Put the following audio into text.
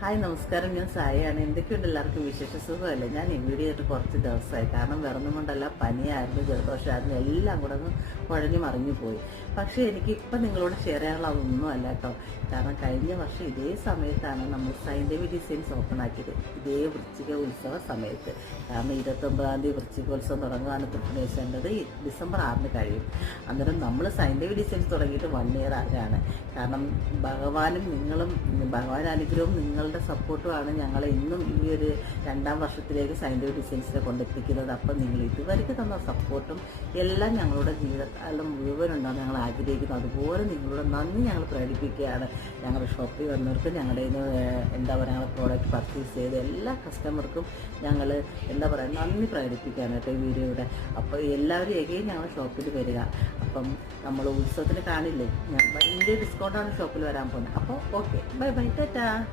Hi നമസ്കാരം, ഞാൻ സായിയാണ്. എന്തൊക്കെയുണ്ട് എല്ലാവർക്കും വിശേഷ സുഖമല്ലേ? ഞാൻ ഈ വീഡിയോ ആയിട്ട് കുറച്ച് ദിവസമായി. കാരണം വേറൊന്നും കൊണ്ടല്ല, പനിയായിരുന്നു, ജലദോഷമായിരുന്നു, എല്ലാം കൂടെ ഒന്ന് കുഴഞ്ഞു മറിഞ്ഞു പോയി. പക്ഷേ എനിക്കിപ്പം നിങ്ങളോട് ഷെയർ ചെയ്യാനുള്ള അതൊന്നും അല്ല കേട്ടോ. കാരണം കഴിഞ്ഞ വർഷം ഇതേ സമയത്താണ് നമ്മൾ സയൻറ്റിഫിക് ഡിസൈൻസ് ഓപ്പൺ ആക്കിയത്, ഇതേ വൃശ്ചിക ഉത്സവ സമയത്ത്. കാരണം 29-ാം തീയതി വൃശ്ചികോത്സവം തുടങ്ങുകയാണ് തൃപ്തിദേശേണ്ടത്, ഡിസംബർ 6 കഴിയും. അന്നേരം നമ്മൾ സയൻറ്റിഫിക് ഡിസൈൻസ് തുടങ്ങിയിട്ട് 1 ഇയർ ആണ്. കാരണം ഭഗവാനും നിങ്ങളും, ഭഗവാൻ അനുഗ്രഹവും നിങ്ങളുടെ സപ്പോർട്ടുമാണ് ഞങ്ങളെ ഇന്നും ഈ ഒരു 2ാം വർഷത്തിലേക്ക് സയൻറ്റിഫിക് ഡിസൈൻസിനെ കൊണ്ടെത്തിക്കുന്നത്. അപ്പം നിങ്ങൾ ഇതുവരെയ്ക്ക് തന്ന സപ്പോർട്ടും എല്ലാം ഞങ്ങളുടെ ജീവിതകാലം മുഴുവൻ ഉണ്ടാകും ഞങ്ങൾ ആഗ്രഹിക്കുന്നു. അതുപോലെ നിങ്ങളുടെ നന്ദി ഞങ്ങൾ പ്രകടിപ്പിക്കുകയാണ്. ഞങ്ങളുടെ ഷോപ്പിൽ വന്നവർക്കും ഞങ്ങളുടെ എന്താ പറയുക, ഞങ്ങളുടെ പ്രോഡക്റ്റ് പർച്ചേസ് ചെയ്ത എല്ലാ കസ്റ്റമർക്കും ഞങ്ങൾ എന്താ പറയുക നന്ദി പ്രകടിപ്പിക്കുകയാണ് കേട്ടോ ഈ വീഡിയോയുടെ. അപ്പോൾ എല്ലാവരും എഗെയിൻ ഞങ്ങളുടെ ഷോപ്പിൽ വരിക. അപ്പം നമ്മൾ ഉത്സവത്തിന് കാണില്ലേ, വലിയ ഡിസ്കൗണ്ടാണ് ഷോപ്പിൽ വരാൻ പോകുന്നത്. അപ്പോൾ ഓക്കെ, ബൈ ബൈ, ടാറ്റാ.